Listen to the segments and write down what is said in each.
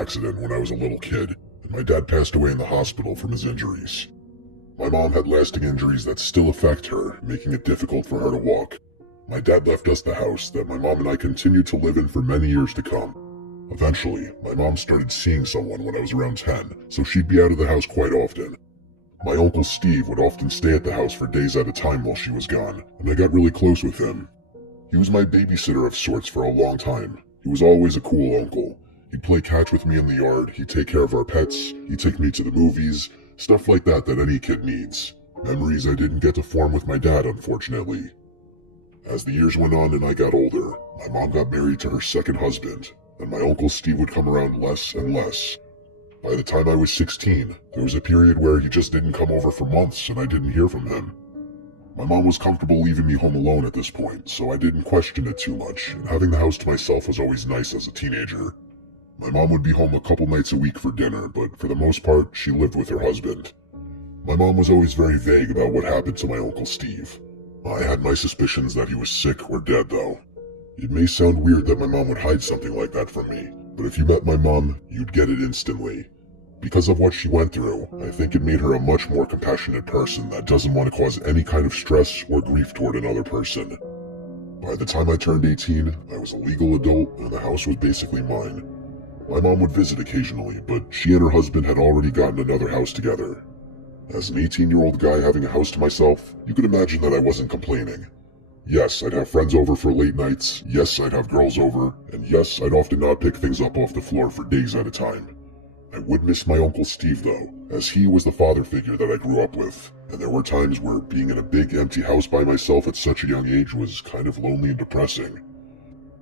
accident when I was a little kid, and my dad passed away in the hospital from his injuries. My mom had lasting injuries that still affect her, making it difficult for her to walk. My dad left us the house that my mom and I continued to live in for many years to come. Eventually, my mom started seeing someone when I was around 10, so she'd be out of the house quite often. My uncle Steve would often stay at the house for days at a time while she was gone, and I got really close with him. He was my babysitter of sorts for a long time. He was always a cool uncle. He'd play catch with me in the yard, he'd take care of our pets, he'd take me to the movies, stuff like that any kid needs. Memories I didn't get to form with my dad, unfortunately. As the years went on and I got older, my mom got married to her second husband, and my uncle Steve would come around less and less. By the time I was 16, there was a period where he just didn't come over for months and I didn't hear from him. My mom was comfortable leaving me home alone at this point, so I didn't question it too much, and having the house to myself was always nice as a teenager. My mom would be home a couple nights a week for dinner, but for the most part, she lived with her husband. My mom was always very vague about what happened to my Uncle Steve. I had my suspicions that he was sick or dead, though. It may sound weird that my mom would hide something like that from me, but if you met my mom, you'd get it instantly. Because of what she went through, I think it made her a much more compassionate person that doesn't want to cause any kind of stress or grief toward another person. By the time I turned 18, I was a legal adult and the house was basically mine. My mom would visit occasionally, but she and her husband had already gotten another house together. As an 18-year-old guy having a house to myself, you could imagine that I wasn't complaining. Yes, I'd have friends over for late nights, yes, I'd have girls over, and yes, I'd often not pick things up off the floor for days at a time. I would miss my Uncle Steve though, as he was the father figure that I grew up with, and there were times where being in a big empty house by myself at such a young age was kind of lonely and depressing.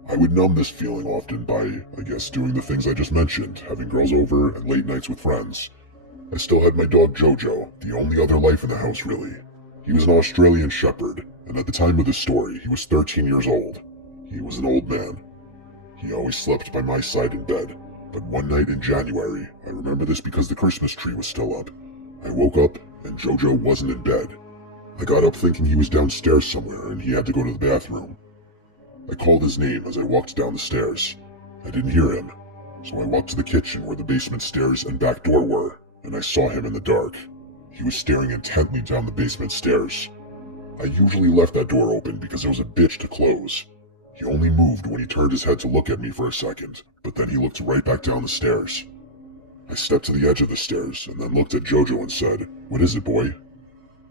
I would numb this feeling often by, I guess, doing the things I just mentioned, having girls over and late nights with friends. I still had my dog Jojo, the only other life in the house really. He was an Australian Shepherd, and at the time of this story, he was 13 years old. He was an old man. He always slept by my side in bed, but one night in January, I remember this because the Christmas tree was still up. I woke up and Jojo wasn't in bed. I got up thinking he was downstairs somewhere and he had to go to the bathroom. I called his name as I walked down the stairs. I didn't hear him, so I walked to the kitchen where the basement stairs and back door were, and I saw him in the dark. He was staring intently down the basement stairs. I usually left that door open because I was a bitch to close. He only moved when he turned his head to look at me for a second, but then he looked right back down the stairs. I stepped to the edge of the stairs and then looked at Jojo and said, "What is it, boy?"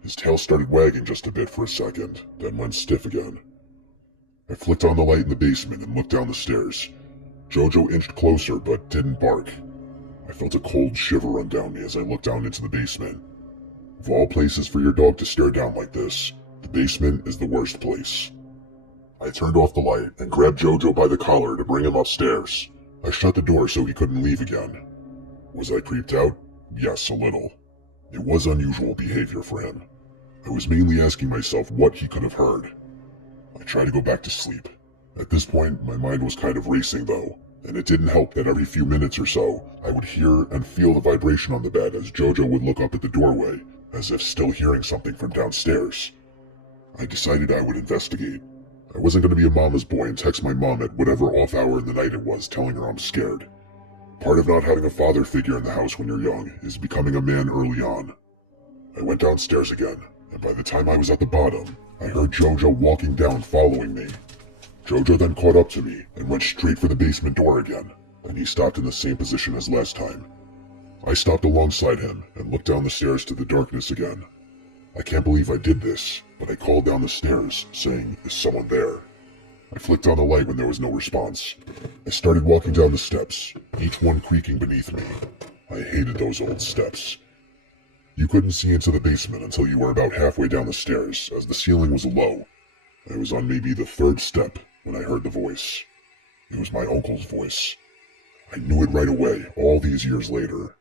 His tail started wagging just a bit for a second, then went stiff again. I flicked on the light in the basement and looked down the stairs. Jojo inched closer but didn't bark. I felt a cold shiver run down me as I looked down into the basement. Of all places for your dog to stare down like this, the basement is the worst place. I turned off the light and grabbed Jojo by the collar to bring him upstairs. I shut the door so he couldn't leave again. Was I creeped out? Yes, a little. It was unusual behavior for him. I was mainly asking myself what he could have heard. I tried to go back to sleep. At this point, my mind was kind of racing though, and it didn't help that every few minutes or so, I would hear and feel the vibration on the bed as Jojo would look up at the doorway, as if still hearing something from downstairs. I decided I would investigate. I wasn't going to be a mama's boy and text my mom at whatever off hour in the night it was telling her I'm scared. Part of not having a father figure in the house when you're young is becoming a man early on. I went downstairs again, and by the time I was at the bottom, I heard Jojo walking down following me. Jojo then caught up to me and went straight for the basement door again, and he stopped in the same position as last time. I stopped alongside him and looked down the stairs to the darkness again. I can't believe I did this, but I called down the stairs, saying, "Is someone there?" I flicked on the light when there was no response. I started walking down the steps, each one creaking beneath me. I hated those old steps. You couldn't see into the basement until you were about halfway down the stairs, as the ceiling was low. I was on maybe the third step when I heard the voice. It was my uncle's voice. I knew it right away, all these years later.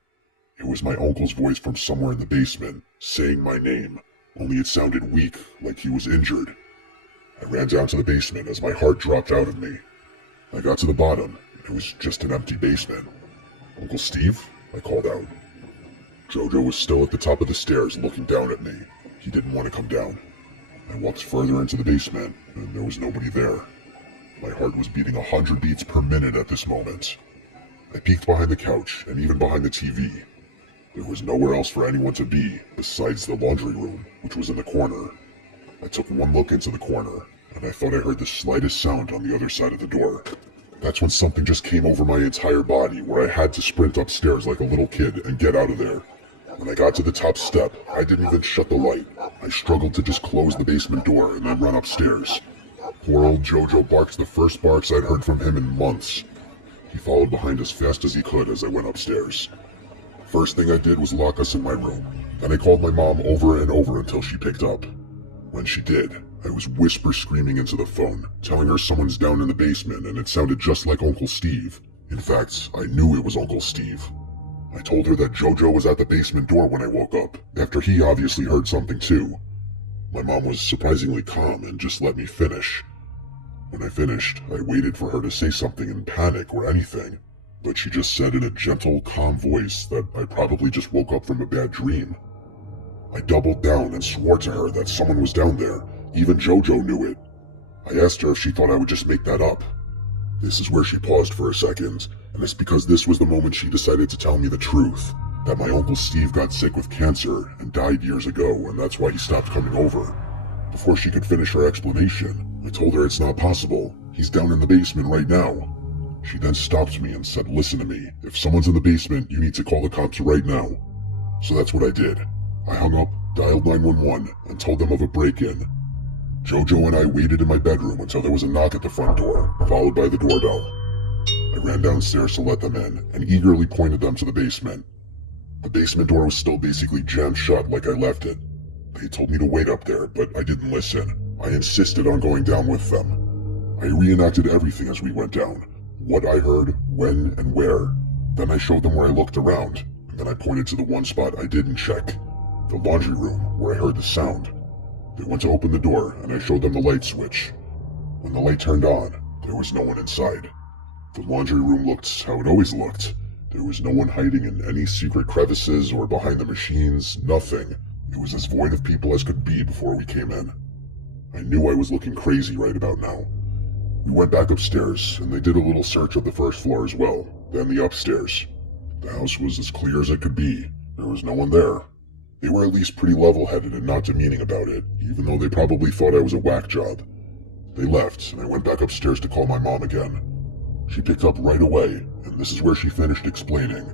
It was my uncle's voice from somewhere in the basement, saying my name, only it sounded weak, like he was injured. I ran down to the basement as my heart dropped out of me. I got to the bottom, and it was just an empty basement. "Uncle Steve?" I called out. Jojo was still at the top of the stairs looking down at me. He didn't want to come down. I walked further into the basement, and there was nobody there. My heart was beating 100 beats per minute at this moment. I peeked behind the couch and even behind the TV. There was nowhere else for anyone to be besides the laundry room, which was in the corner. I took one look into the corner, and I thought I heard the slightest sound on the other side of the door. That's when something just came over my entire body, where I had to sprint upstairs like a little kid and get out of there. When I got to the top step, I didn't even shut the light. I struggled to just close the basement door and then run upstairs. Poor old Jojo barked the first barks I'd heard from him in months. He followed behind as fast as he could as I went upstairs. First thing I did was lock us in my room. Then I called my mom over and over until she picked up. When she did, I was whisper screaming into the phone, telling her someone's down in the basement and it sounded just like Uncle Steve. In fact, I knew it was Uncle Steve. I told her that Jojo was at the basement door when I woke up, after he obviously heard something too. My mom was surprisingly calm and just let me finish. When I finished, I waited for her to say something in panic or anything, but she just said in a gentle, calm voice that I probably just woke up from a bad dream. I doubled down and swore to her that someone was down there. Even Jojo knew it. I asked her if she thought I would just make that up. This is where she paused for a second, and it's because this was the moment she decided to tell me the truth, that my Uncle Steve got sick with cancer and died years ago, and that's why he stopped coming over. Before she could finish her explanation, I told her it's not possible. He's down in the basement right now. She then stopped me and said, "Listen to me. If someone's in the basement, you need to call the cops right now." So that's what I did. I hung up, dialed 911, and told them of a break-in. Jojo and I waited in my bedroom until there was a knock at the front door, followed by the doorbell. I ran downstairs to let them in, and eagerly pointed them to the basement. The basement door was still basically jammed shut like I left it. They told me to wait up there, but I didn't listen. I insisted on going down with them. I reenacted everything as we went down, what I heard, when, and where. Then I showed them where I looked around, and then I pointed to the one spot I didn't check, the laundry room, where I heard the sound. They went to open the door, and I showed them the light switch. When the light turned on, there was no one inside. The laundry room looked how it always looked. There was no one hiding in any secret crevices or behind the machines, nothing. It was as void of people as could be before we came in. I knew I was looking crazy right about now. We went back upstairs, and they did a little search of the first floor as well, then the upstairs. The house was as clear as it could be. There was no one there. They were at least pretty level-headed and not demeaning about it, even though they probably thought I was a whack job. They left, and I went back upstairs to call my mom again. She picked up right away, and this is where she finished explaining.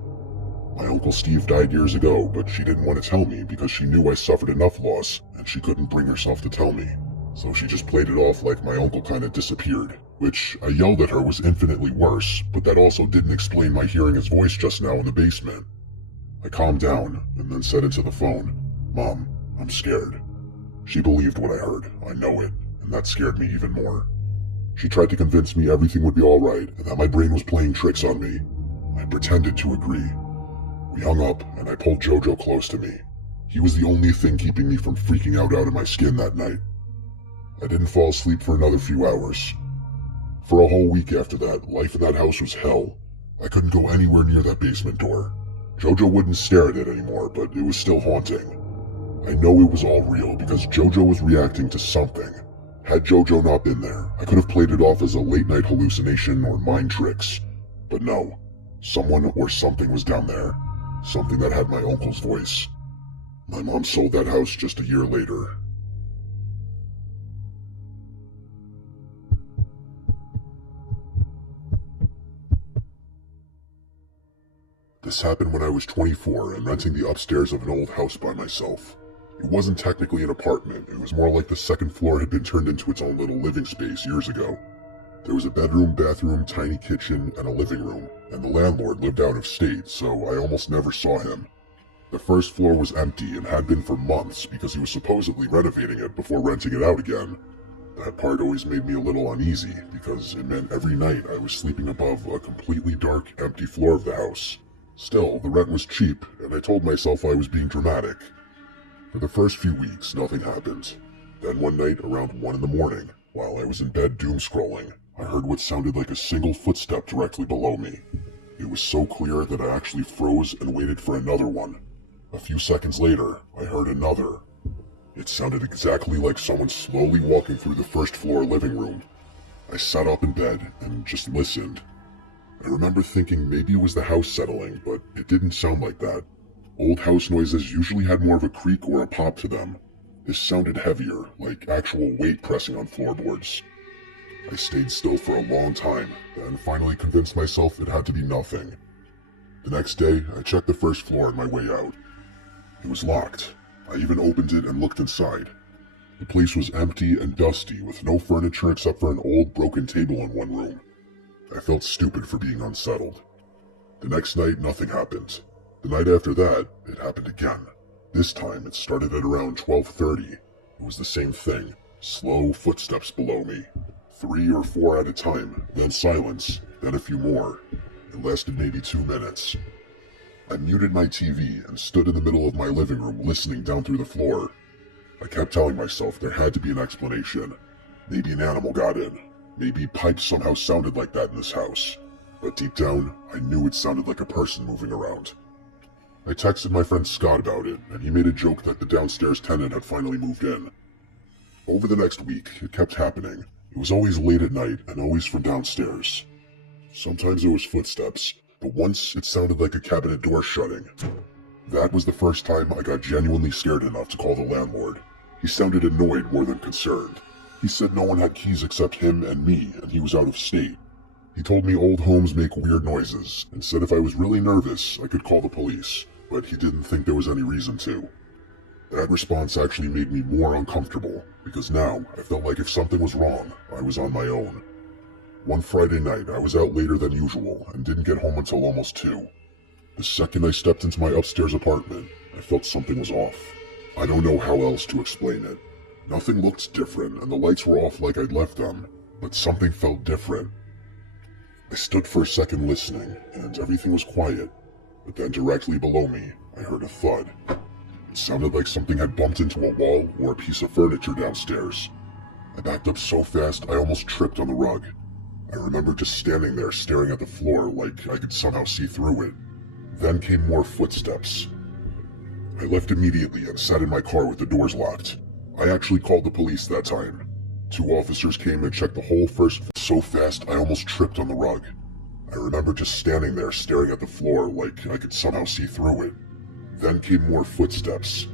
My Uncle Steve died years ago, but she didn't want to tell me because she knew I suffered enough loss, and she couldn't bring herself to tell me. So she just played it off like my uncle kinda disappeared, which I yelled at her was infinitely worse, but that also didn't explain my hearing his voice just now in the basement. I calmed down, and then said into the phone, "Mom, I'm scared." She believed what I heard, I know it, and that scared me even more. She tried to convince me everything would be alright, and that my brain was playing tricks on me. I pretended to agree. We hung up, and I pulled Jojo close to me. He was the only thing keeping me from freaking out of my skin that night. I didn't fall asleep for another few hours. For a whole week after that, life in that house was hell. I couldn't go anywhere near that basement door. Jojo wouldn't stare at it anymore, but it was still haunting. I know it was all real because Jojo was reacting to something. Had Jojo not been there, I could have played it off as a late-night hallucination or mind tricks. But no, someone or something was down there. Something that had my uncle's voice. My mom sold that house just a year later. This happened when I was 24 and renting the upstairs of an old house by myself. It wasn't technically an apartment, it was more like the second floor had been turned into its own little living space years ago. There was a bedroom, bathroom, tiny kitchen, and a living room, and the landlord lived out of state, so I almost never saw him. The first floor was empty and had been for months because he was supposedly renovating it before renting it out again. That part always made me a little uneasy because it meant every night I was sleeping above a completely dark, empty floor of the house. Still, the rent was cheap, and I told myself I was being dramatic. For the first few weeks, nothing happened. Then one night, around 1 in the morning, while I was in bed doom-scrolling, I heard what sounded like a single footstep directly below me. It was so clear that I actually froze and waited for another one. A few seconds later, I heard another. It sounded exactly like someone slowly walking through the first floor living room. I sat up in bed and just listened. I remember thinking maybe it was the house settling, but it didn't sound like that. Old house noises usually had more of a creak or a pop to them. This sounded heavier, like actual weight pressing on floorboards. I stayed still for a long time, then finally convinced myself it had to be nothing. The next day, I checked the first floor on my way out. It was locked. I even opened it and looked inside. The place was empty and dusty, with no furniture except for an old broken table in one room. I felt stupid for being unsettled. The next night, nothing happened. The night after that, it happened again. This time, it started at around 12:30. It was the same thing. Slow footsteps below me. 3 or 4 at a time, then silence, then a few more. It lasted maybe 2 minutes. I muted my TV and stood in the middle of my living room listening down through the floor. I kept telling myself there had to be an explanation. Maybe an animal got in. Maybe pipes somehow sounded like that in this house. But deep down, I knew it sounded like a person moving around. I texted my friend Scott about it, and he made a joke that the downstairs tenant had finally moved in. Over the next week, it kept happening. It was always late at night and always from downstairs. Sometimes it was footsteps, but once it sounded like a cabinet door shutting. That was the first time I got genuinely scared enough to call the landlord. He sounded annoyed more than concerned. He said no one had keys except him and me, and he was out of state. He told me old homes make weird noises, and said if I was really nervous, I could call the police, but he didn't think there was any reason to. That response actually made me more uncomfortable, because now I felt like if something was wrong, I was on my own. One Friday night, I was out later than usual and didn't get home until almost 2. The second I stepped into my upstairs apartment, I felt something was off. I don't know how else to explain it. Nothing looked different and the lights were off like I'd left them, but something felt different. I stood for a second listening, and everything was quiet, but then directly below me, I heard a thud. It sounded like something had bumped into a wall or a piece of furniture downstairs. I backed up so fast I almost tripped on the rug. I remember just standing there staring at the floor like I could somehow see through it. Then came more footsteps. I left immediately and sat in my car with the doors locked. I actually called the police that time. 2 officers came and checked the whole first floor so fast I almost tripped on the rug. I remember just standing there staring at the floor like I could somehow see through it. Then came more footsteps.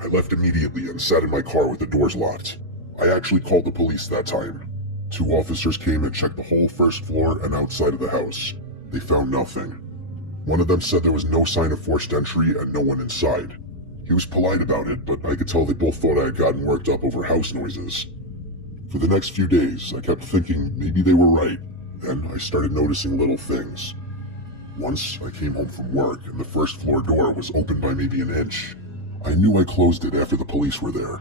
I left immediately and sat in my car with the doors locked. I actually called the police that time. 2 officers came and checked the whole first floor and outside of the house. They found nothing. One of them said there was no sign of forced entry and no one inside. He was polite about it, but I could tell they both thought I had gotten worked up over house noises. For the next few days, I kept thinking maybe they were right. Then I started noticing little things. Once I came home from work and the first floor door was open by maybe an inch. I knew I closed it after the police were there.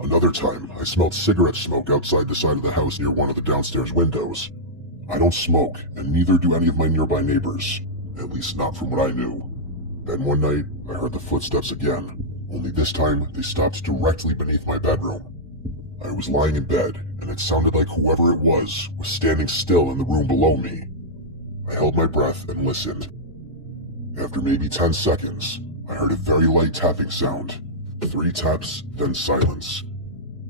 Another time, I smelled cigarette smoke outside the side of the house near one of the downstairs windows. I don't smoke, and neither do any of my nearby neighbors. At least not from what I knew. Then one night, I heard the footsteps again. Only this time, they stopped directly beneath my bedroom. I was lying in bed, and it sounded like whoever it was standing still in the room below me. I held my breath and listened. After maybe 10 seconds, I heard a very light tapping sound. 3 taps, then silence.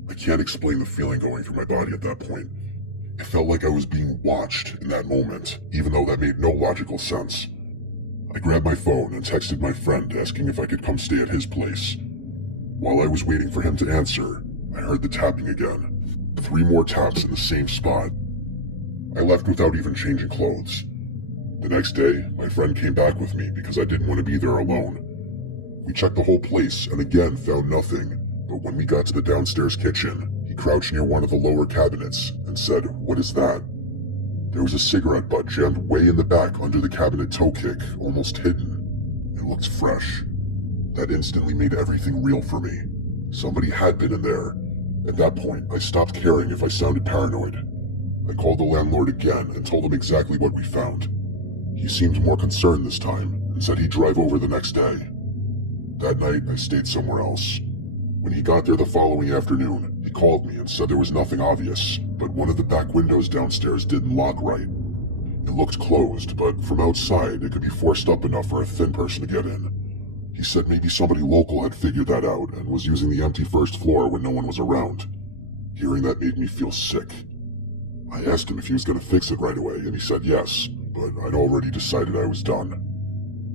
I can't explain the feeling going through my body at that point. It felt like I was being watched in that moment, even though that made no logical sense. I grabbed my phone and texted my friend asking if I could come stay at his place. While I was waiting for him to answer, I heard the tapping again. 3 more taps in the same spot. I left without even changing clothes. The next day, my friend came back with me because I didn't want to be there alone. We checked the whole place and again found nothing, but when we got to the downstairs kitchen, he crouched near one of the lower cabinets and said, "What is that?" There was a cigarette butt jammed way in the back under the cabinet toe kick, almost hidden. It looked fresh. That instantly made everything real for me. Somebody had been in there. At that point, I stopped caring if I sounded paranoid. I called the landlord again and told him exactly what we found. He seemed more concerned this time and said he'd drive over the next day. That night, I stayed somewhere else. When he got there the following afternoon, he called me and said there was nothing obvious, but one of the back windows downstairs didn't lock right. It looked closed, but from outside it could be forced up enough for a thin person to get in. He said maybe somebody local had figured that out and was using the empty first floor when no one was around. Hearing that made me feel sick. I asked him if he was going to fix it right away, and he said yes, but I'd already decided I was done.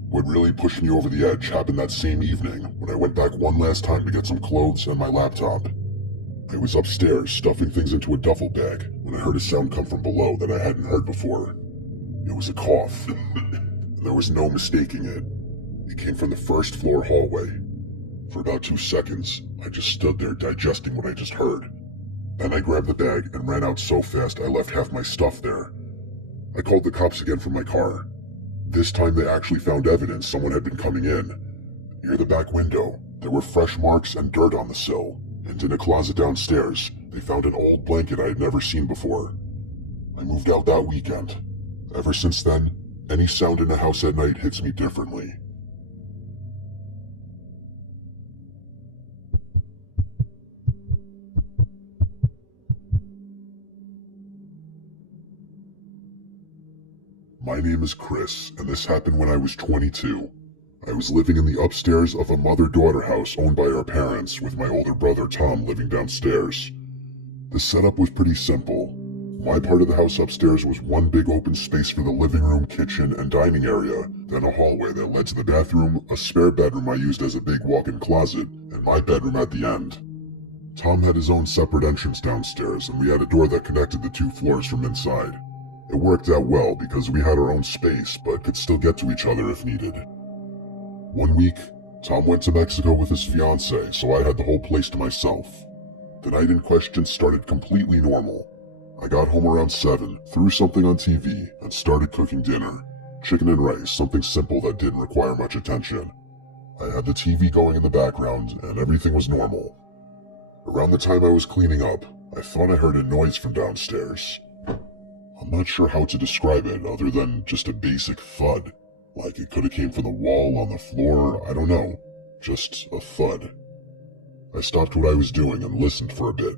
What really pushed me over the edge happened that same evening when I went back one last time to get some clothes and my laptop. I was upstairs stuffing things into a duffel bag when I heard a sound come from below that I hadn't heard before. It was a cough, and there was no mistaking it. It came from the first floor hallway. For about 2 seconds, I just stood there digesting what I just heard. Then I grabbed the bag and ran out so fast I left half my stuff there. I called the cops again from my car. This time they actually found evidence someone had been coming in. Near the back window, there were fresh marks and dirt on the sill, and in a closet downstairs, they found an old blanket I had never seen before. I moved out that weekend. Ever since then, any sound in the house at night hits me differently. My name is Chris, and this happened when I was 22. I was living in the upstairs of a mother-daughter house owned by our parents, with my older brother Tom living downstairs. The setup was pretty simple. My part of the house upstairs was one big open space for the living room, kitchen, and dining area, then a hallway that led to the bathroom, a spare bedroom I used as a big walk-in closet, and my bedroom at the end. Tom had his own separate entrance downstairs, and we had a door that connected the 2 floors from inside. It worked out well because we had our own space, but could still get to each other if needed. One week, Tom went to Mexico with his fiancée, so I had the whole place to myself. The night in question started completely normal. I got home around 7, threw something on TV, and started cooking dinner. Chicken and rice, something simple that didn't require much attention. I had the TV going in the background, and everything was normal. Around the time I was cleaning up, I thought I heard a noise from downstairs. I'm not sure how to describe it other than just a basic thud. Like it could have came from the wall, on the floor, I don't know. Just a thud. I stopped what I was doing and listened for a bit.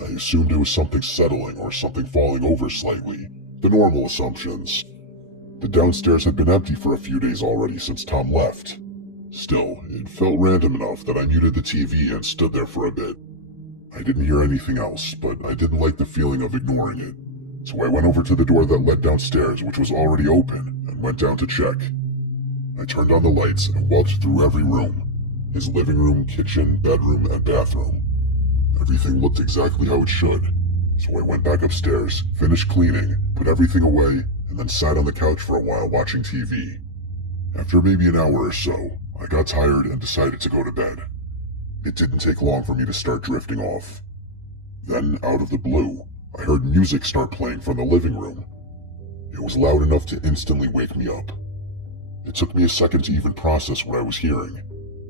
I assumed it was something settling or something falling over slightly. The normal assumptions. The downstairs had been empty for a few days already since Tom left. Still, it felt random enough that I muted the TV and stood there for a bit. I didn't hear anything else, but I didn't like the feeling of ignoring it. So I went over to the door that led downstairs, which was already open, and went down to check. I turned on the lights and walked through every room. His living room, kitchen, bedroom, and bathroom. Everything looked exactly how it should. So I went back upstairs, finished cleaning, put everything away, and then sat on the couch for a while watching TV. After maybe an hour or so, I got tired and decided to go to bed. It didn't take long for me to start drifting off. Then, out of the blue, I heard music start playing from the living room. It was loud enough to instantly wake me up. It took me a second to even process what I was hearing.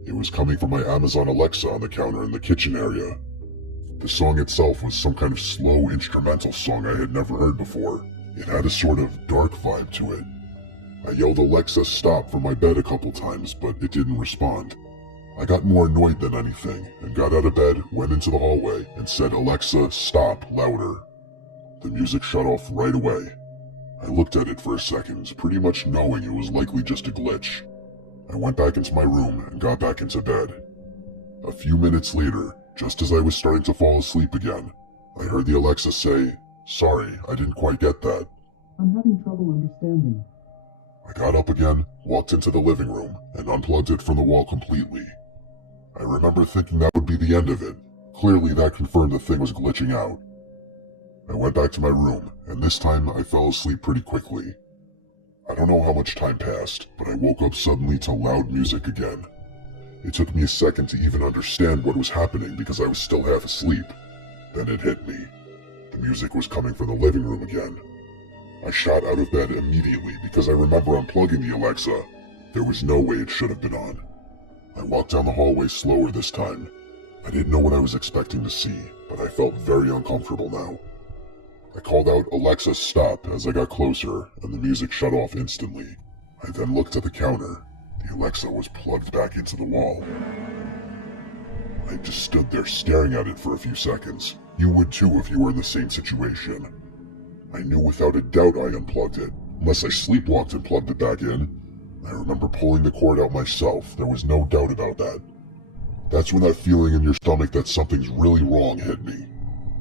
It was coming from my Amazon Alexa on the counter in the kitchen area. The song itself was some kind of slow instrumental song I had never heard before. It had a sort of dark vibe to it. I yelled Alexa stop from my bed a couple times, but it didn't respond. I got more annoyed than anything and got out of bed, went into the hallway, and said Alexa stop louder. The music shut off right away. I looked at it for a second, pretty much knowing it was likely just a glitch. I went back into my room and got back into bed. A few minutes later, just as I was starting to fall asleep again, I heard the Alexa say, "Sorry, I didn't quite get that." I'm having trouble understanding. I got up again, walked into the living room, and unplugged it from the wall completely. I remember thinking that would be the end of it. Clearly that confirmed the thing was glitching out. I went back to my room, and this time I fell asleep pretty quickly. I don't know how much time passed, but I woke up suddenly to loud music again. It took me a second to even understand what was happening because I was still half asleep. Then it hit me. The music was coming from the living room again. I shot out of bed immediately because I remember unplugging the Alexa. There was no way it should have been on. I walked down the hallway slower this time. I didn't know what I was expecting to see, but I felt very uncomfortable now. I called out Alexa stop as I got closer, and the music shut off instantly. I then looked at the counter. The Alexa was plugged back into the wall. I just stood there staring at it for a few seconds. You would too if you were in the same situation. I knew without a doubt I unplugged it, unless I sleepwalked and plugged it back in. I remember pulling the cord out myself, there was no doubt about that. That's when that feeling in your stomach that something's really wrong hit me.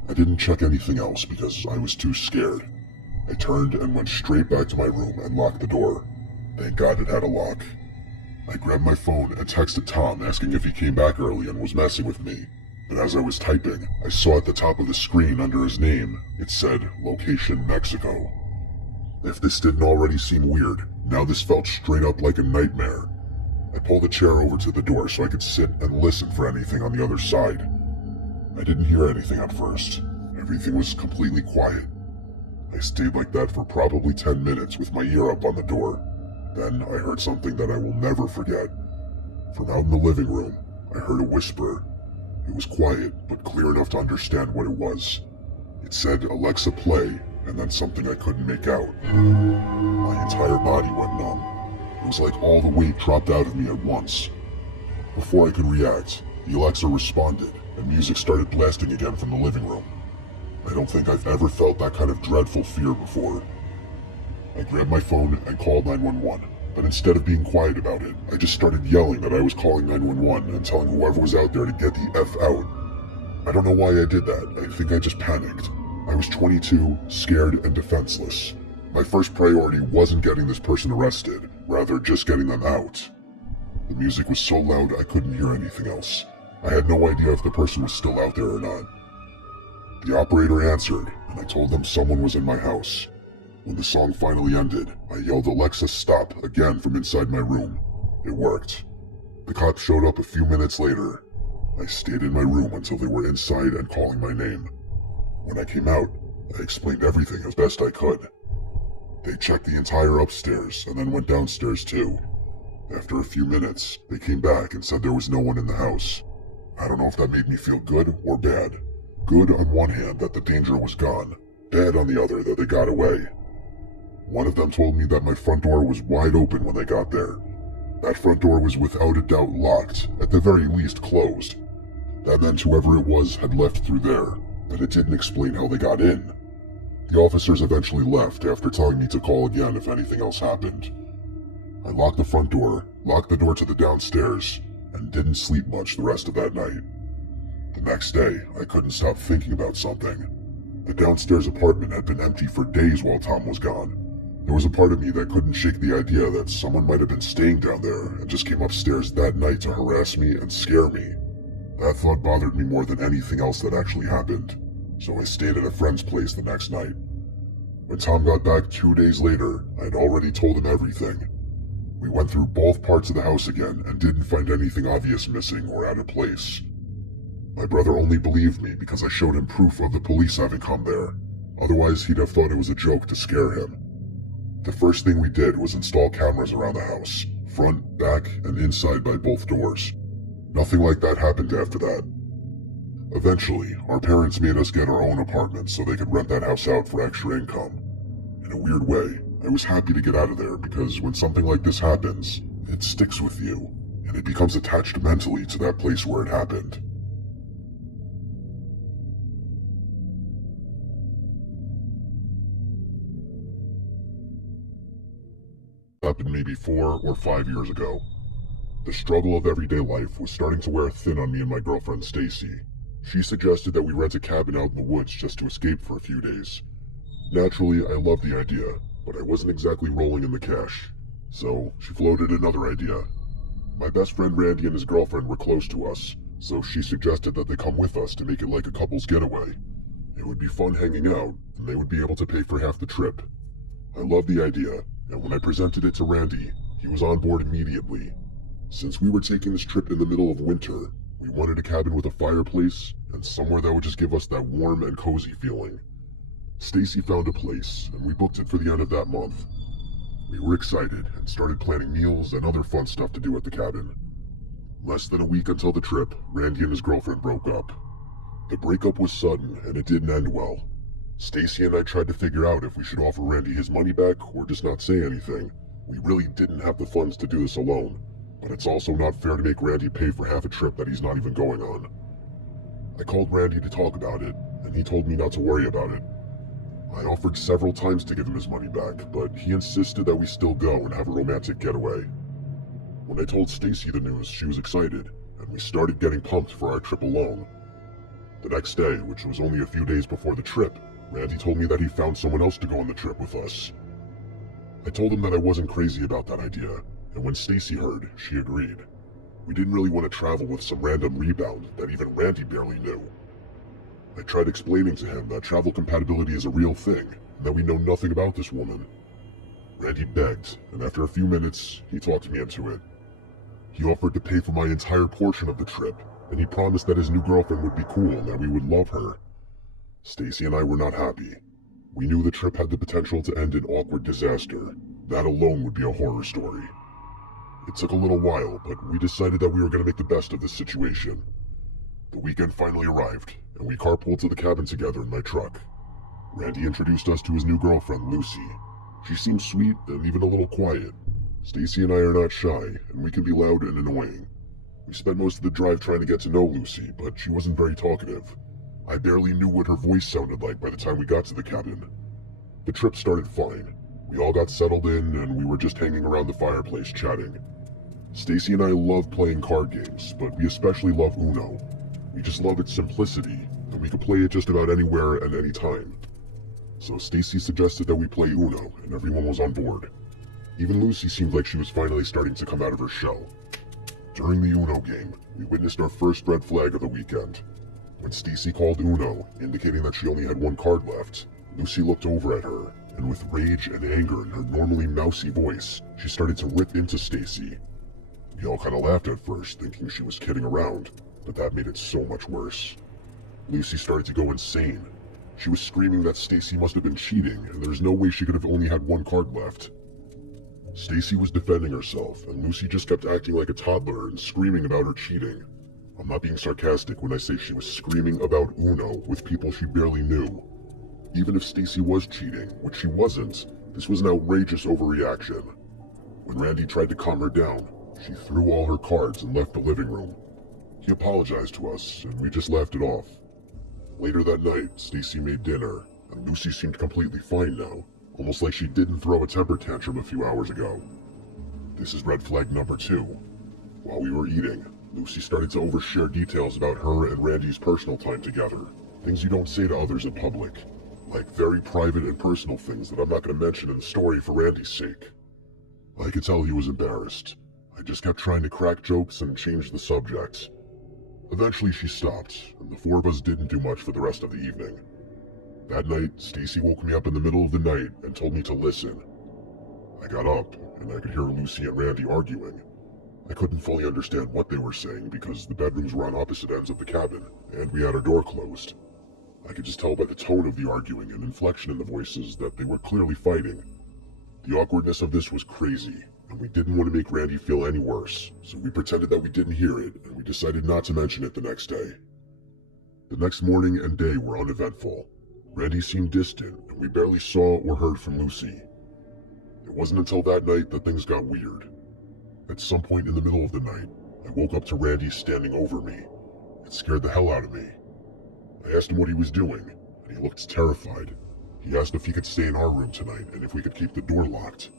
I didn't check anything else because I was too scared. I turned and went straight back to my room and locked the door. Thank God it had a lock. I grabbed my phone and texted Tom asking if he came back early and was messing with me. But as I was typing, I saw at the top of the screen under his name, it said, Location Mexico. If this didn't already seem weird, now this felt straight up like a nightmare. I pulled a chair over to the door so I could sit and listen for anything on the other side. I didn't hear anything at first. Everything was completely quiet. I stayed like that for probably 10 minutes with my ear up on the door. Then I heard something that I will never forget. From out in the living room, I heard a whisper. It was quiet, but clear enough to understand what it was. It said, Alexa, play, and then something I couldn't make out. My entire body went numb. It was like all the weight dropped out of me at once. Before I could react, the Alexa responded, and music started blasting again from the living room. I don't think I've ever felt that kind of dreadful fear before. I grabbed my phone and called 911, but instead of being quiet about it, I just started yelling that I was calling 911 and telling whoever was out there to get the F out. I don't know why I did that. I think I just panicked. I was 22, scared, and defenseless. My first priority wasn't getting this person arrested, rather just getting them out. The music was so loud I couldn't hear anything else. I had no idea if the person was still out there or not. The operator answered, and I told them someone was in my house. When the song finally ended, I yelled Alexa stop again from inside my room. It worked. The cops showed up a few minutes later. I stayed in my room until they were inside and calling my name. When I came out, I explained everything as best I could. They checked the entire upstairs and then went downstairs too. After a few minutes, they came back and said there was no one in the house. I don't know if that made me feel good or bad. Good on one hand that the danger was gone. Bad on the other that they got away. One of them told me that my front door was wide open when they got there. That front door was without a doubt locked, at the very least closed. That meant whoever it was had left through there, but it didn't explain how they got in. The officers eventually left after telling me to call again if anything else happened. I locked the front door, locked the door to the downstairs, and didn't sleep much the rest of that night. The next day, I couldn't stop thinking about something. The downstairs apartment had been empty for days while Tom was gone. There was a part of me that couldn't shake the idea that someone might have been staying down there and just came upstairs that night to harass me and scare me. That thought bothered me more than anything else that actually happened, so I stayed at a friend's place the next night. When Tom got back 2 days later, I'd already told him everything. We went through both parts of the house again and didn't find anything obvious missing or out of place. My brother only believed me because I showed him proof of the police having come there. Otherwise, he'd have thought it was a joke to scare him. The first thing we did was install cameras around the house, front, back, and inside by both doors. Nothing like that happened after that. Eventually, our parents made us get our own apartment so they could rent that house out for extra income. In a weird way, I was happy to get out of there because when something like this happens, it sticks with you, and it becomes attached mentally to that place where it happened. Happened maybe 4 or 5 years ago. The struggle of everyday life was starting to wear thin on me and my girlfriend Stacy. She suggested that we rent a cabin out in the woods just to escape for a few days. Naturally, I loved the idea, but I wasn't exactly rolling in the cash. So, she floated another idea. My best friend Randy and his girlfriend were close to us, so she suggested that they come with us to make it like a couple's getaway. It would be fun hanging out, and they would be able to pay for half the trip. I loved the idea, and when I presented it to Randy, he was on board immediately. Since we were taking this trip in the middle of winter, we wanted a cabin with a fireplace and somewhere that would just give us that warm and cozy feeling. Stacy found a place, and we booked it for the end of that month. We were excited and started planning meals and other fun stuff to do at the cabin. Less than a week until the trip, Randy and his girlfriend broke up. The breakup was sudden, and it didn't end well. Stacy and I tried to figure out if we should offer Randy his money back or just not say anything. We really didn't have the funds to do this alone, but it's also not fair to make Randy pay for half a trip that he's not even going on. I called Randy to talk about it, and he told me not to worry about it. I offered several times to give him his money back, but he insisted that we still go and have a romantic getaway. When I told Stacy the news, she was excited, and we started getting pumped for our trip along. The next day, which was only a few days before the trip, Randy told me that he found someone else to go on the trip with us. I told him that I wasn't crazy about that idea, and when Stacy heard, she agreed. We didn't really want to travel with some random rebound that even Randy barely knew. I tried explaining to him that travel compatibility is a real thing, and that we know nothing about this woman. Randy begged, and after a few minutes, he talked me into it. He offered to pay for my entire portion of the trip, and he promised that his new girlfriend would be cool and that we would love her. Stacy and I were not happy. We knew the trip had the potential to end in awkward disaster. That alone would be a horror story. It took a little while, but we decided that we were going to make the best of this situation. The weekend finally arrived, and we carpooled to the cabin together in my truck. Randy introduced us to his new girlfriend, Lucy. She seemed sweet and even a little quiet. Stacy and I are not shy, and we can be loud and annoying. We spent most of the drive trying to get to know Lucy, but she wasn't very talkative. I barely knew what her voice sounded like by the time we got to the cabin. The trip started fine. We all got settled in, and we were just hanging around the fireplace chatting. Stacy and I love playing card games, but we especially love Uno. We just love its simplicity, and we could play it just about anywhere and any time. So Stacy suggested that we play Uno, and everyone was on board. Even Lucy seemed like she was finally starting to come out of her shell. During the Uno game, we witnessed our first red flag of the weekend. When Stacy called Uno, indicating that she only had one card left, Lucy looked over at her, and with rage and anger in her normally mousy voice, she started to rip into Stacy. We all kind of laughed at first, thinking she was kidding around, but that made it so much worse. Lucy started to go insane. She was screaming that Stacy must have been cheating, and there's no way she could have only had one card left. Stacy was defending herself, and Lucy just kept acting like a toddler and screaming about her cheating. I'm not being sarcastic when I say she was screaming about Uno with people she barely knew. Even if Stacy was cheating, which she wasn't, this was an outrageous overreaction. When Randy tried to calm her down, she threw all her cards and left the living room. He apologized to us, and we just laughed it off. Later that night, Stacy made dinner, and Lucy seemed completely fine now, almost like she didn't throw a temper tantrum a few hours ago. This is red flag number 2. While we were eating, Lucy started to overshare details about her and Randy's personal time together, things you don't say to others in public, like very private and personal things that I'm not going to mention in the story for Randy's sake. I could tell he was embarrassed. I just kept trying to crack jokes and change the subject. Eventually she stopped, and the four of us didn't do much for the rest of the evening. That night, Stacy woke me up in the middle of the night and told me to listen. I got up, and I could hear Lucy and Randy arguing. I couldn't fully understand what they were saying because the bedrooms were on opposite ends of the cabin, and we had our door closed. I could just tell by the tone of the arguing and inflection in the voices that they were clearly fighting. The awkwardness of this was crazy, and we didn't want to make Randy feel any worse, so we pretended that we didn't hear it, and we decided not to mention it the next day. The next morning and day were uneventful. Randy seemed distant, and we barely saw or heard from Lucy. It wasn't until that night that things got weird. At some point in the middle of the night, I woke up to Randy standing over me. It scared the hell out of me. I asked him what he was doing, and he looked terrified. He asked if he could stay in our room tonight and if we could keep the door locked.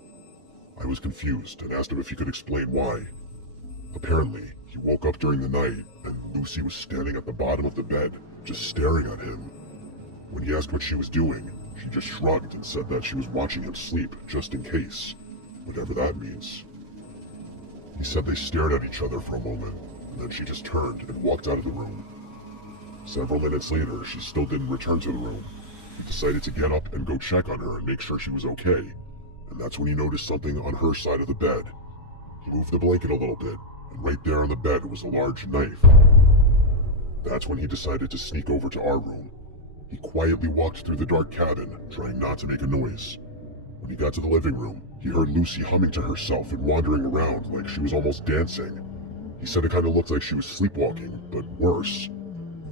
I was confused and asked him if he could explain why. Apparently, he woke up during the night and Lucy was standing at the bottom of the bed, just staring at him. When he asked what she was doing, she just shrugged and said that she was watching him sleep, just in case, whatever that means. He said they stared at each other for a moment, and then she just turned and walked out of the room. Several minutes later, she still didn't return to the room. He decided to get up and go check on her and make sure she was okay, and that's when he noticed something on her side of the bed. He moved the blanket a little bit, and right there on the bed was a large knife. That's when he decided to sneak over to our room. He quietly walked through the dark cabin, trying not to make a noise. When he got to the living room, he heard Lucy humming to herself and wandering around like she was almost dancing. He said it kind of looked like she was sleepwalking, but worse.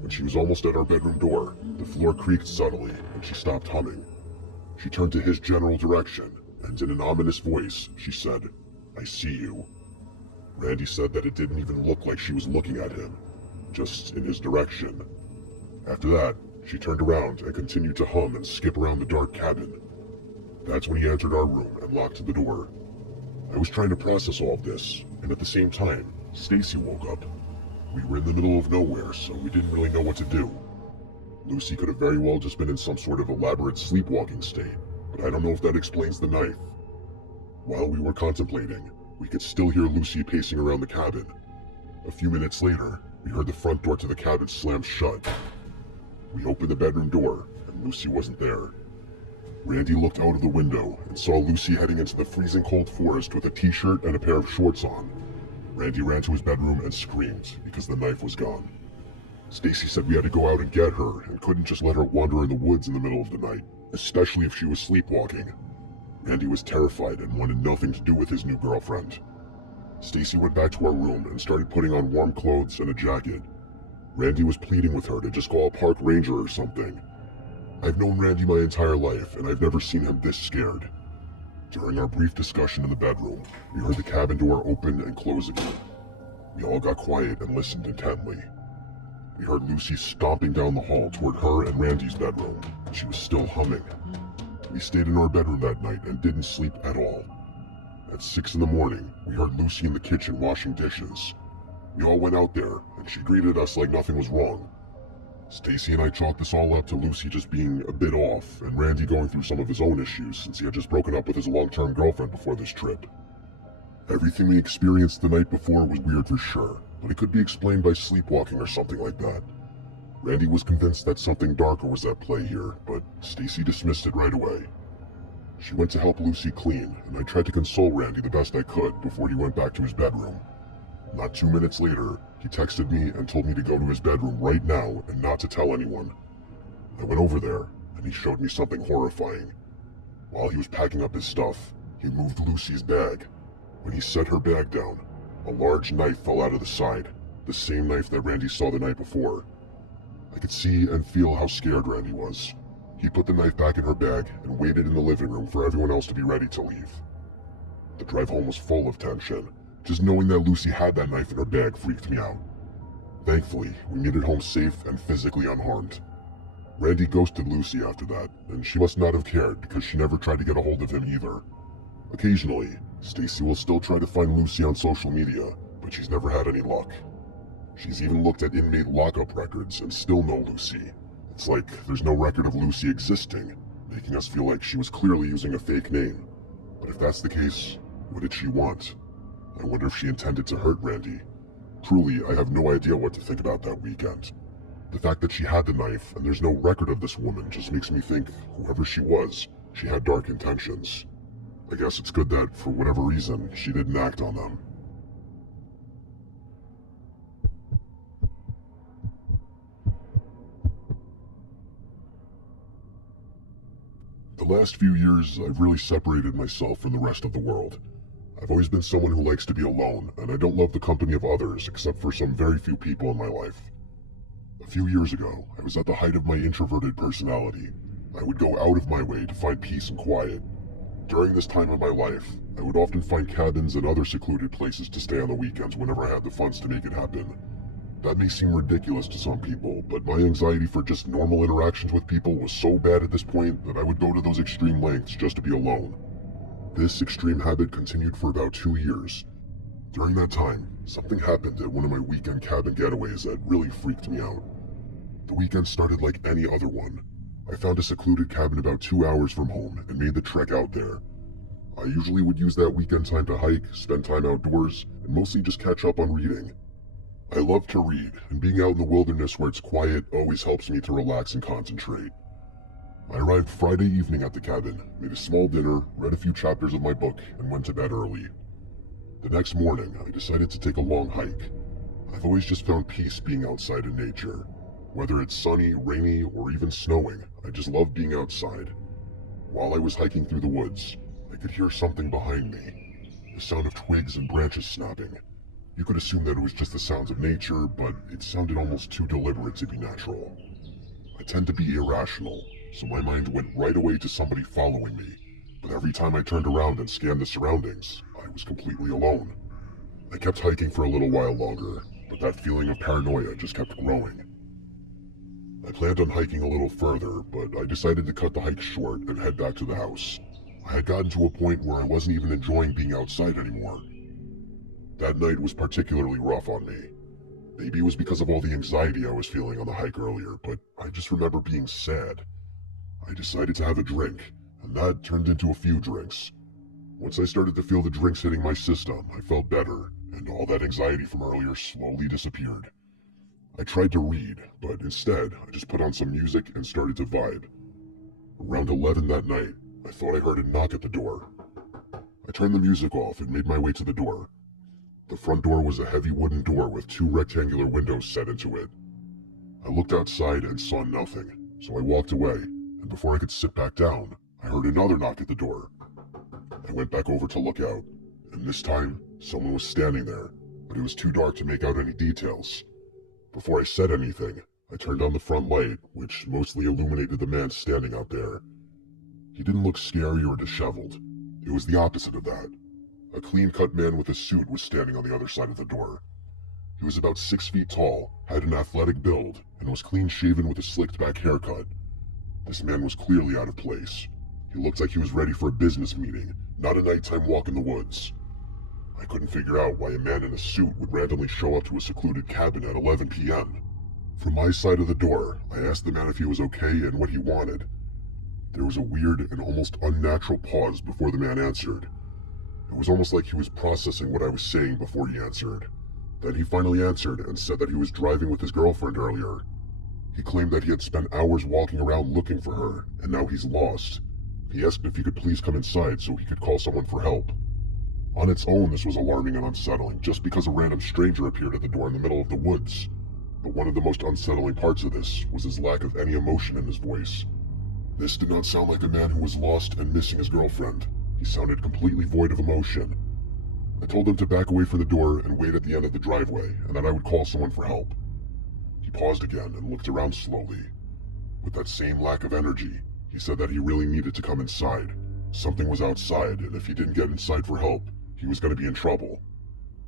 When she was almost at our bedroom door, the floor creaked subtly and she stopped humming. She turned to his general direction, and in an ominous voice, she said, "I see you." Randy said that it didn't even look like she was looking at him, just in his direction. After that, she turned around and continued to hum and skip around the dark cabin. That's when he entered our room and locked the door. I was trying to process all of this, and at the same time, Stacy woke up. We were in the middle of nowhere, so we didn't really know what to do. Lucy could have very well just been in some sort of elaborate sleepwalking state, but I don't know if that explains the knife. While we were contemplating, we could still hear Lucy pacing around the cabin. A few minutes later, we heard the front door to the cabin slam shut. We opened the bedroom door, and Lucy wasn't there. Randy looked out of the window and saw Lucy heading into the freezing cold forest with a t-shirt and a pair of shorts on. Randy ran to his bedroom and screamed because the knife was gone. Stacy said we had to go out and get her and couldn't just let her wander in the woods in the middle of the night, especially if she was sleepwalking. Randy was terrified and wanted nothing to do with his new girlfriend. Stacy went back to our room and started putting on warm clothes and a jacket. Randy was pleading with her to just call a park ranger or something. I've known Randy my entire life, and I've never seen him this scared. During our brief discussion in the bedroom, we heard the cabin door open and close again. We all got quiet and listened intently. We heard Lucy stomping down the hall toward her and Randy's bedroom. She was still humming. We stayed in our bedroom that night and didn't sleep at all. At 6 in the morning, we heard Lucy in the kitchen washing dishes. We all went out there, and she greeted us like nothing was wrong. Stacy and I chalked this all up to Lucy just being a bit off, and Randy going through some of his own issues since he had just broken up with his long-term girlfriend before this trip. Everything we experienced the night before was weird for sure, but it could be explained by sleepwalking or something like that. Randy was convinced that something darker was at play here, but Stacy dismissed it right away. She went to help Lucy clean, and I tried to console Randy the best I could before he went back to his bedroom. Not 2 minutes later, he texted me and told me to go to his bedroom right now and not to tell anyone. I went over there, and he showed me something horrifying. While he was packing up his stuff, he moved Lucy's bag. When he set her bag down, a large knife fell out of the side, the same knife that Randy saw the night before. I could see and feel how scared Randy was. He put the knife back in her bag and waited in the living room for everyone else to be ready to leave. The drive home was full of tension. Just knowing that Lucy had that knife in her bag freaked me out. Thankfully, we made it home safe and physically unharmed. Randy ghosted Lucy after that, and she must not have cared because she never tried to get a hold of him either. Occasionally, Stacy will still try to find Lucy on social media, but she's never had any luck. She's even looked at inmate lockup records and still no Lucy. It's like there's no record of Lucy existing, making us feel like she was clearly using a fake name. But if that's the case, what did she want? I wonder if she intended to hurt Randy. Truly, I have no idea what to think about that weekend. The fact that she had the knife and there's no record of this woman just makes me think whoever she was, she had dark intentions. I guess it's good that, for whatever reason, she didn't act on them. The last few years, I've really separated myself from the rest of the world. I've always been someone who likes to be alone, and I don't love the company of others except for some very few people in my life. A few years ago, I was at the height of my introverted personality. I would go out of my way to find peace and quiet. During this time of my life, I would often find cabins and other secluded places to stay on the weekends whenever I had the funds to make it happen. That may seem ridiculous to some people, but my anxiety for just normal interactions with people was so bad at this point that I would go to those extreme lengths just to be alone. This extreme habit continued for about 2 years. During that time, something happened at one of my weekend cabin getaways that really freaked me out. The weekend started like any other one. I found a secluded cabin about 2 hours from home and made the trek out there. I usually would use that weekend time to hike, spend time outdoors, and mostly just catch up on reading. I love to read, and being out in the wilderness where it's quiet always helps me to relax and concentrate. I arrived Friday evening at the cabin, made a small dinner, read a few chapters of my book, and went to bed early. The next morning, I decided to take a long hike. I've always just found peace being outside in nature. Whether it's sunny, rainy, or even snowing, I just love being outside. While I was hiking through the woods, I could hear something behind me. The sound of twigs and branches snapping. You could assume that it was just the sounds of nature, but it sounded almost too deliberate to be natural. I tend to be irrational, so my mind went right away to somebody following me, but every time I turned around and scanned the surroundings, I was completely alone. I kept hiking for a little while longer, but that feeling of paranoia just kept growing. I planned on hiking a little further, but I decided to cut the hike short and head back to the house. I had gotten to a point where I wasn't even enjoying being outside anymore. That night was particularly rough on me. Maybe it was because of all the anxiety I was feeling on the hike earlier, but I just remember being sad. I decided to have a drink, and that turned into a few drinks. Once I started to feel the drinks hitting my system, I felt better, and all that anxiety from earlier slowly disappeared. I tried to read, but instead, I just put on some music and started to vibe. Around 11 that night, I thought I heard a knock at the door. I turned the music off and made my way to the door. The front door was a heavy wooden door with 2 rectangular windows set into it. I looked outside and saw nothing, so I walked away, and before I could sit back down, I heard another knock at the door. I went back over to look out, and this time, someone was standing there, but it was too dark to make out any details. Before I said anything, I turned on the front light, which mostly illuminated the man standing out there. He didn't look scary or disheveled. It was the opposite of that. A clean-cut man with a suit was standing on the other side of the door. He was about 6 feet tall, had an athletic build, and was clean-shaven with a slicked-back haircut. This man was clearly out of place. He looked like he was ready for a business meeting, not a nighttime walk in the woods. I couldn't figure out why a man in a suit would randomly show up to a secluded cabin at 11 p.m. From my side of the door, I asked the man if he was okay and what he wanted. There was a weird and almost unnatural pause before the man answered. It was almost like he was processing what I was saying before he answered. Then he finally answered and said that he was driving with his girlfriend earlier. He claimed that he had spent hours walking around looking for her, and now he's lost. He asked if he could please come inside so he could call someone for help. On its own, this was alarming and unsettling, just because a random stranger appeared at the door in the middle of the woods. But one of the most unsettling parts of this was his lack of any emotion in his voice. This did not sound like a man who was lost and missing his girlfriend. He sounded completely void of emotion. I told him to back away from the door and wait at the end of the driveway, and that I would call someone for help. He paused again and looked around slowly. With that same lack of energy, he said that he really needed to come inside. Something was outside, and if he didn't get inside for help, he was going to be in trouble.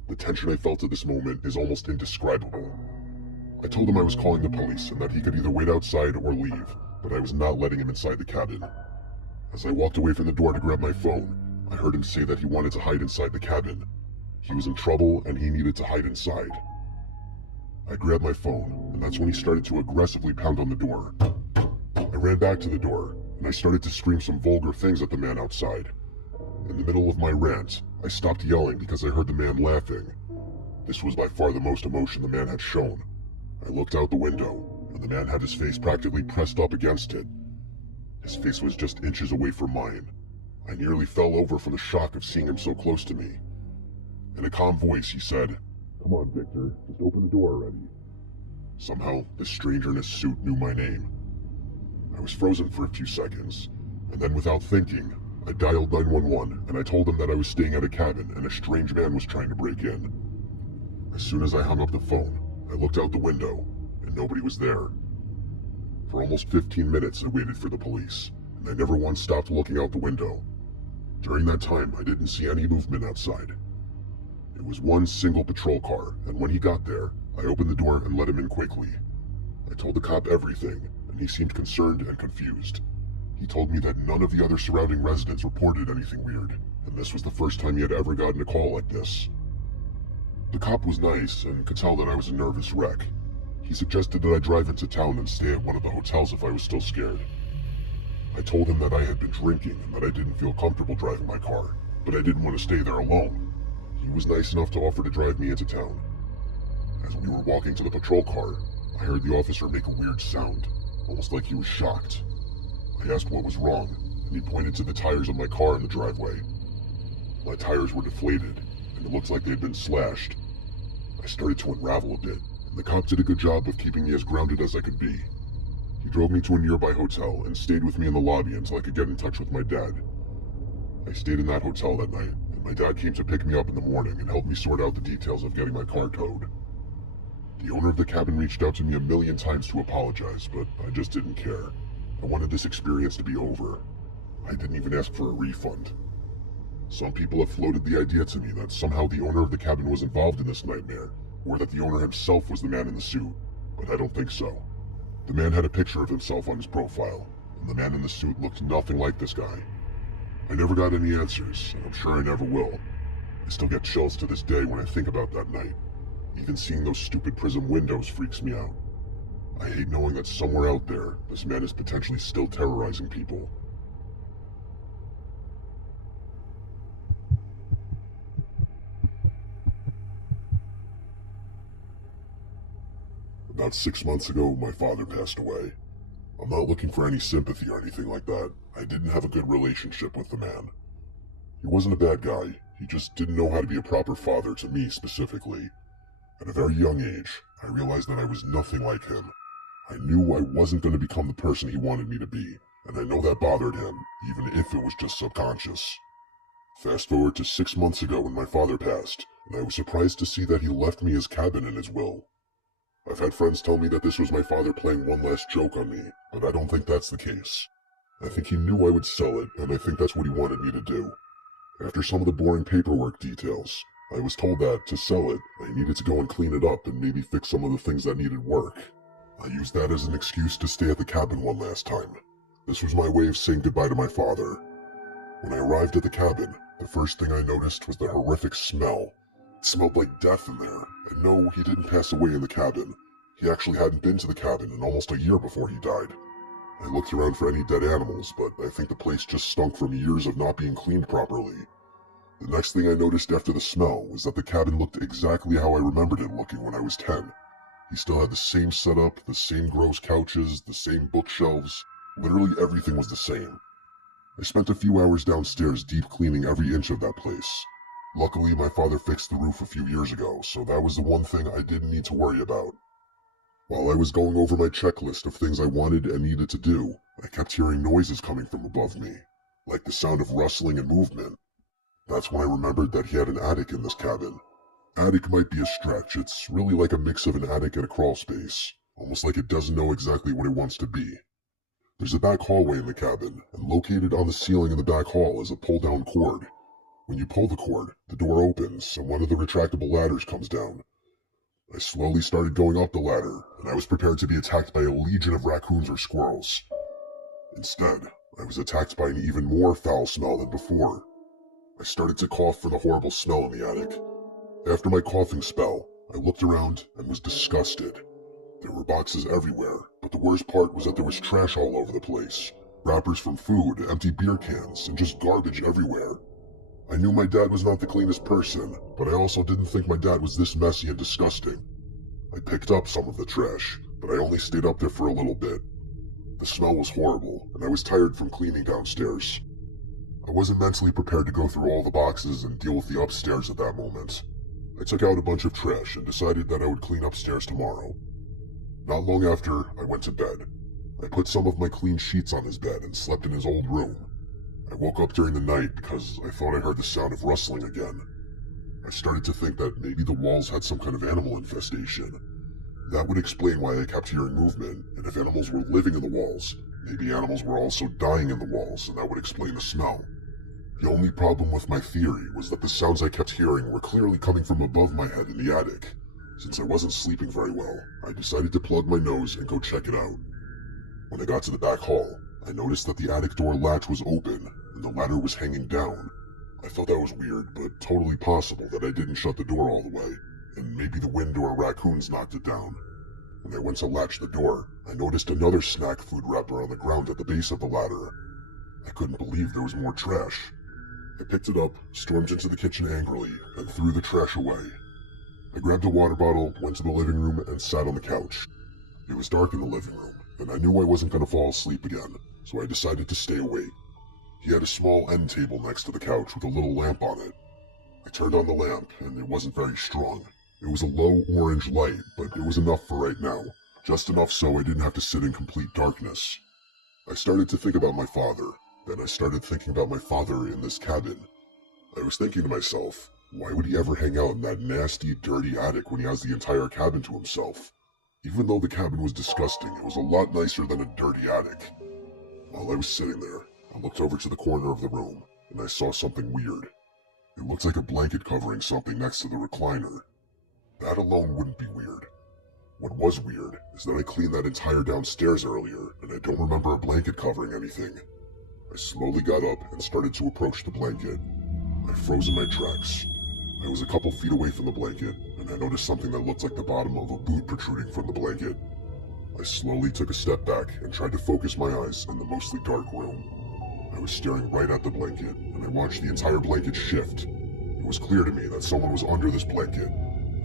The tension I felt at this moment is almost indescribable. I told him I was calling the police and that he could either wait outside or leave, but I was not letting him inside the cabin. As I walked away from the door to grab my phone, I heard him say that he wanted to hide inside the cabin. He was in trouble and he needed to hide inside. I grabbed my phone, and that's when he started to aggressively pound on the door. I ran back to the door, and I started to scream some vulgar things at the man outside. In the middle of my rant, I stopped yelling because I heard the man laughing. This was by far the most emotion the man had shown. I looked out the window, and the man had his face practically pressed up against it. His face was just inches away from mine. I nearly fell over from the shock of seeing him so close to me. In a calm voice, he said, "Come on, Victor, just open the door already." Somehow, the stranger in his suit knew my name. I was frozen for a few seconds, and then without thinking, I dialed 911 and I told him that I was staying at a cabin and a strange man was trying to break in. As soon as I hung up the phone, I looked out the window, and nobody was there. For almost 15 minutes I waited for the police, and I never once stopped looking out the window. During that time, I didn't see any movement outside. It was one single patrol car, and when he got there, I opened the door and let him in quickly. I told the cop everything, and he seemed concerned and confused. He told me that none of the other surrounding residents reported anything weird, and this was the first time he had ever gotten a call like this. The cop was nice and could tell that I was a nervous wreck. He suggested that I drive into town and stay at one of the hotels if I was still scared. I told him that I had been drinking and that I didn't feel comfortable driving my car, but I didn't want to stay there alone. He was nice enough to offer to drive me into town. As we were walking to the patrol car, I heard the officer make a weird sound, almost like he was shocked. I asked what was wrong, and he pointed to the tires of my car in the driveway. My tires were deflated, and it looked like they had been slashed. I started to unravel a bit, and the cop did a good job of keeping me as grounded as I could be. He drove me to a nearby hotel and stayed with me in the lobby until I could get in touch with my dad. I stayed in that hotel that night, and my dad came to pick me up in the morning and helped me sort out the details of getting my car towed. The owner of the cabin reached out to me a million times to apologize, but I just didn't care. I wanted this experience to be over. I didn't even ask for a refund. Some people have floated the idea to me that somehow the owner of the cabin was involved in this nightmare, or that the owner himself was the man in the suit, but I don't think so. The man had a picture of himself on his profile, and the man in the suit looked nothing like this guy. I never got any answers, and I'm sure I never will. I still get chills to this day when I think about that night. Even seeing those stupid prism windows freaks me out. I hate knowing that somewhere out there, this man is potentially still terrorizing people. About 6 months ago, my father passed away. I'm not looking for any sympathy or anything like that. I didn't have a good relationship with the man. He wasn't a bad guy, he just didn't know how to be a proper father to me specifically. At a very young age, I realized that I was nothing like him. I knew I wasn't going to become the person he wanted me to be, and I know that bothered him, even if it was just subconscious. Fast forward to 6 months ago when my father passed, and I was surprised to see that he left me his cabin in his will. I've had friends tell me that this was my father playing one last joke on me, but I don't think that's the case. I think he knew I would sell it, and I think that's what he wanted me to do. After some of the boring paperwork details, I was told that, to sell it, I needed to go and clean it up and maybe fix some of the things that needed work. I used that as an excuse to stay at the cabin one last time. This was my way of saying goodbye to my father. When I arrived at the cabin, the first thing I noticed was the horrific smell. It smelled like death in there, and no, he didn't pass away in the cabin. He actually hadn't been to the cabin in almost a year before he died. I looked around for any dead animals, but I think the place just stunk from years of not being cleaned properly. The next thing I noticed after the smell was that the cabin looked exactly how I remembered it looking when I was 10. He still had the same setup, the same gross couches, the same bookshelves. Literally everything was the same. I spent a few hours downstairs deep cleaning every inch of that place. Luckily, my father fixed the roof a few years ago, so that was the one thing I didn't need to worry about. While I was going over my checklist of things I wanted and needed to do, I kept hearing noises coming from above me, like the sound of rustling and movement. That's when I remembered that he had an attic in this cabin. Attic might be a stretch, it's really like a mix of an attic and a crawl space, almost like it doesn't know exactly what it wants to be. There's a back hallway in the cabin, and located on the ceiling in the back hall is a pull-down cord. When you pull the cord, the door opens, and one of the retractable ladders comes down. I slowly started going up the ladder, and I was prepared to be attacked by a legion of raccoons or squirrels. Instead, I was attacked by an even more foul smell than before. I started to cough for the horrible smell in the attic. After my coughing spell, I looked around and was disgusted. There were boxes everywhere, but the worst part was that there was trash all over the place. Wrappers from food, empty beer cans, and just garbage everywhere. I knew my dad was not the cleanest person, but I also didn't think my dad was this messy and disgusting. I picked up some of the trash, but I only stayed up there for a little bit. The smell was horrible, and I was tired from cleaning downstairs. I wasn't mentally prepared to go through all the boxes and deal with the upstairs at that moment. I took out a bunch of trash and decided that I would clean upstairs tomorrow. Not long after, I went to bed. I put some of my clean sheets on his bed and slept in his old room. I woke up during the night because I thought I heard the sound of rustling again. I started to think that maybe the walls had some kind of animal infestation. That would explain why I kept hearing movement, and if animals were living in the walls, maybe animals were also dying in the walls, and that would explain the smell. The only problem with my theory was that the sounds I kept hearing were clearly coming from above my head in the attic. Since I wasn't sleeping very well, I decided to plug my nose and go check it out. When I got to the back hall, I noticed that the attic door latch was open, and the ladder was hanging down. I thought that was weird, but totally possible that I didn't shut the door all the way, and maybe the wind or raccoons knocked it down. When I went to latch the door, I noticed another snack food wrapper on the ground at the base of the ladder. I couldn't believe there was more trash. I picked it up, stormed into the kitchen angrily, and threw the trash away. I grabbed a water bottle, went to the living room, and sat on the couch. It was dark in the living room, and I knew I wasn't going to fall asleep again, so I decided to stay awake. He had a small end table next to the couch with a little lamp on it. I turned on the lamp, and it wasn't very strong. It was a low orange light, but it was enough for right now, just enough so I didn't have to sit in complete darkness. I started to think about my father. Then I started thinking about my father in this cabin. I was thinking to myself, why would he ever hang out in that nasty, dirty attic when he has the entire cabin to himself? Even though the cabin was disgusting, it was a lot nicer than a dirty attic. While I was sitting there, I looked over to the corner of the room, and I saw something weird. It looked like a blanket covering something next to the recliner. That alone wouldn't be weird. What was weird is that I cleaned that entire downstairs earlier, and I don't remember a blanket covering anything. I slowly got up and started to approach the blanket. I froze in my tracks. I was a couple feet away from the blanket, and I noticed something that looked like the bottom of a boot protruding from the blanket. I slowly took a step back and tried to focus my eyes in the mostly dark room. I was staring right at the blanket, and I watched the entire blanket shift. It was clear to me that someone was under this blanket.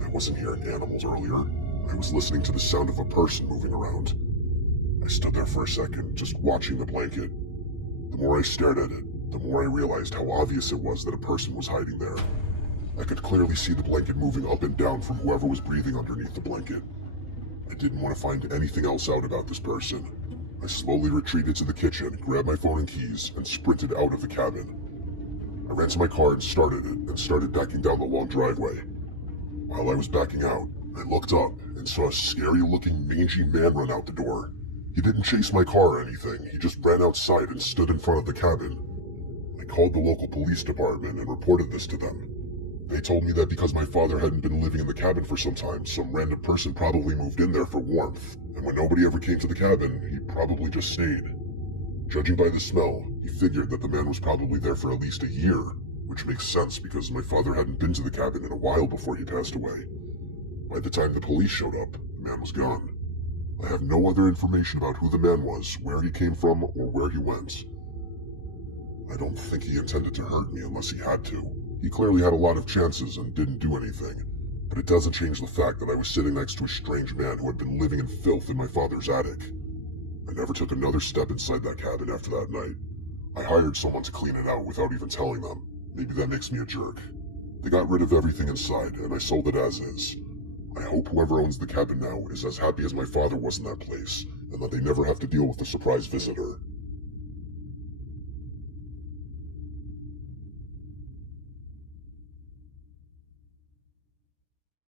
I wasn't hearing animals earlier. I was listening to the sound of a person moving around. I stood there for a second, just watching the blanket. The more I stared at it, the more I realized how obvious it was that a person was hiding there. I could clearly see the blanket moving up and down from whoever was breathing underneath the blanket. I didn't want to find anything else out about this person. I slowly retreated to the kitchen, grabbed my phone and keys, and sprinted out of the cabin. I ran to my car and started it, and started backing down the long driveway. While I was backing out, I looked up and saw a scary-looking, mangy man run out the door. He didn't chase my car or anything, he just ran outside and stood in front of the cabin. I called the local police department and reported this to them. They told me that because my father hadn't been living in the cabin for some time, some random person probably moved in there for warmth, and when nobody ever came to the cabin, he probably just stayed. Judging by the smell, he figured that the man was probably there for at least a year, which makes sense because my father hadn't been to the cabin in a while before he passed away. By the time the police showed up, the man was gone. I have no other information about who the man was, where he came from, or where he went. I don't think he intended to hurt me unless he had to. He clearly had a lot of chances and didn't do anything, but it doesn't change the fact that I was sitting next to a strange man who had been living in filth in my father's attic. I never took another step inside that cabin after that night. I hired someone to clean it out without even telling them. Maybe that makes me a jerk. They got rid of everything inside, and I sold it as is. I hope whoever owns the cabin now is as happy as my father was in that place, and that they never have to deal with a surprise visitor.